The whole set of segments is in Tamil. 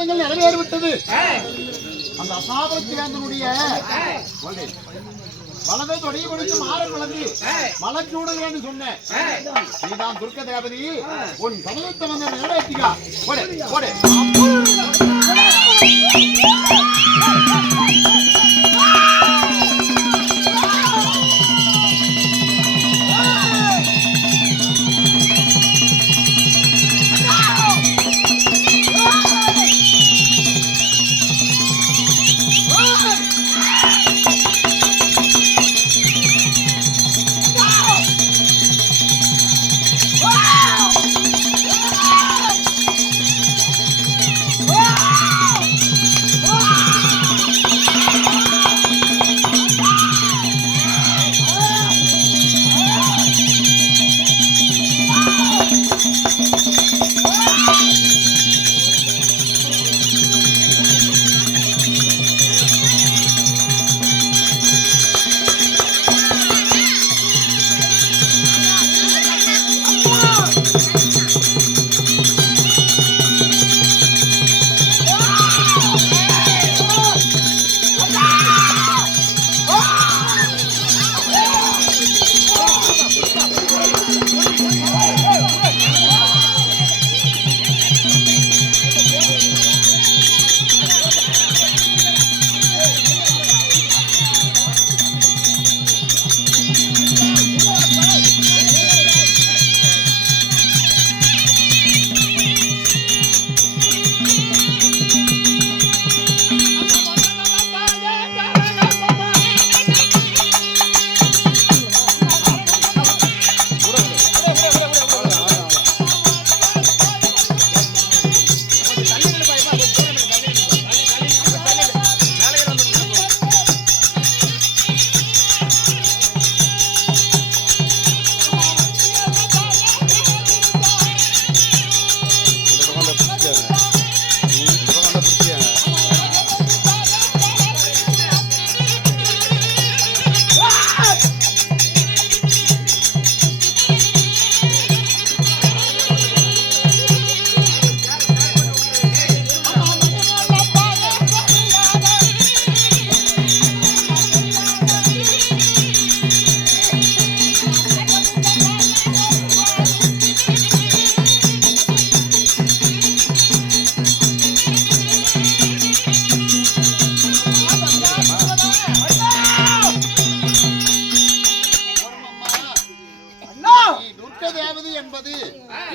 நிறைவேறிவிட்டது. அந்த அசாபரத்தினுடைய வலதை தொடைய கொடுத்து மாற வளர்ந்து மலச்சூடுகிறேன்னு சொன்னேன். நீதான் துர்க்க தேவதி, உன் சமயத்தை வந்து நிறைவேற்றிக்கா. போடு போடு.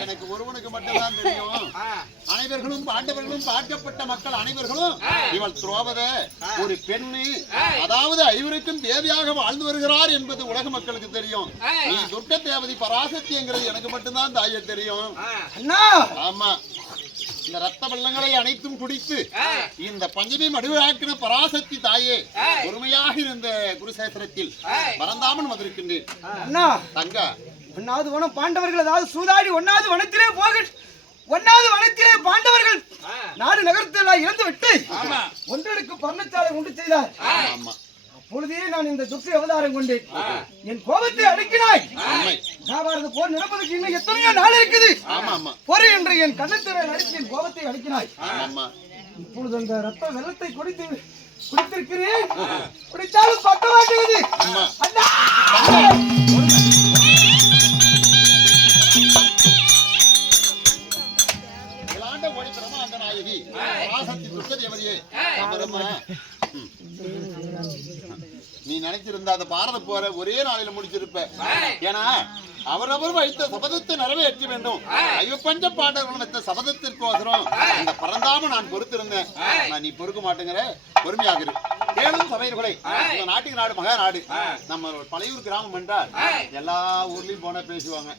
எனக்கு ஒருவனுக்கு மட்டும்தான் தெரியும். அனைவர்களும் பாண்டவர்களும் பார்க்கப்பட்ட மக்கள் அனைவர்களும் இவள் துரோபத ஒரு பெண்ணு, அதாவது ஐவருக்கும் தேவியாக வாழ்ந்து வருகிறார் என்பது உலக மக்களுக்கு தெரியும். நீ துர்க்க தேவதி பராசக்திங்கிறது எனக்கு மட்டும்தான் தாயே தெரியும். ஆமா, இந்த ரத்த வெள்ளங்களை அனைத்தும் குடித்து இந்த பஞ்சமி மடுவாக்கின பராசக்தி தாயே பொறுமையாக இருந்த குருசேத்திரத்தில் மறந்தாமன் வந்திருக்கின்றேன். தங்க ஒன்னாவது வனம் பாண்டவர்கள், அதாவது சூதாடி ஒன்னாவது வனத்திலே ஒன்னாவது வனத்திலே பாண்டவர்கள் நாடு நகரத்தில் இழந்து விட்டு ஒன்றெடுக்கு பர்ணச்சாலை உண்டு செய்தார். அப்பொழுதே நான் இந்த துர்க்கை அவதாரம் கொண்டேன். என் கோபத்தை அடக்கினாய். மகாபாரத போர் நடப்பதற்கு இன்னும் எத்தனையோ நாள் இருக்குது. போர் என்று என் கண்ணத்திரை அடித்து என் கோபத்தை அடக்கினாய். இப்பொழுது அந்த ரத்த வெள்ளத்தை குடித்திருக்கிறேன். குடித்தாலும் பக்க மாட்டேங்குது. நீ நினைச்சிருந்த அந்த பாரத போற ஒரே நாளில முடிச்சிருப்ப. ஏன்னா அவரவர் வைத்த சபதத்தை நிறைவேற்ற வேண்டும். ஐவப்பஞ்ச பாண்டவர்கள் சபதத்திற்கோசரம் இந்த பரந்தாம நான் பொறுத்திருந்தேன். நீ பொறுக்க மாட்டேங்கிற, பொறுமையாக இரு. கேளும் சபையர்களை, இந்த நாட்டுக்கு நாடு மகா நாடு. நம்ம பழையூர் கிராமம் என்றால் எல்லா ஊர்லயும் போனா பேசுவாங்க,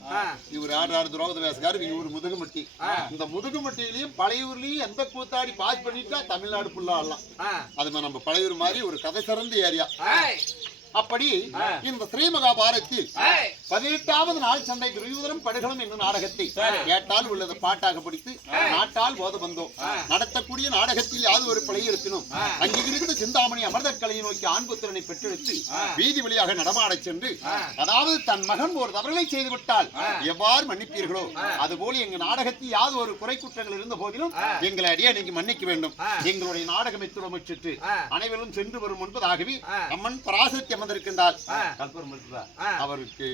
இவர் ஆறு துரோகத வேசக்காரு, இவர் முதுகுமட்டி. இந்த முதுகுமட்டியிலையும் பழையூர்லயும் எந்த கூத்தாடி பாஸ் பண்ணிட்டா தமிழ்நாடு ஃபுல்லா ஆடலாம். அது நம்ம பழையூர் மாதிரி ஒரு கதை சிறந்த ஏரியா. அப்படி இந்த ஸ்ரீ மகாபாரத்தில் 18வது நாள் சண்டை துரியோதனம் படுகளம் என்னும் நாடகத்தை கேட்டால் உள்ளது பாட்டாக படித்து நாட்டால் போத வந்தோம். நடத்தக்கூடிய நாடகத்தில் யாது ஒரு பிழை இருப்பினும் அங்கிருந்து சிந்தாமணி அமிர்த கலையை நோக்கி ஆண்புத்திரனை பெற்றெடுத்து வீதி வழியாக நடமாடச் சென்று, அதாவது தன் மகன் ஒரு தவறுகளை செய்துவிட்டால் எவ்வாறு மன்னிப்பீர்களோ அதுபோல எங்க நாடகத்தில் யாது ஒரு குறை குற்றங்கள் இருந்த போதிலும் எங்களை அடியா நீங்க மன்னிக்க வேண்டும். எங்களுடைய நாடகம் எத்துடன் முற்றிட்டு அனைவரும் சென்று வரும் என்பதாகவே அம்மன் பராசக்தி அமர்ந்திருக்கின்றார். கற்பூரம் இருக்குதா அவருக்கு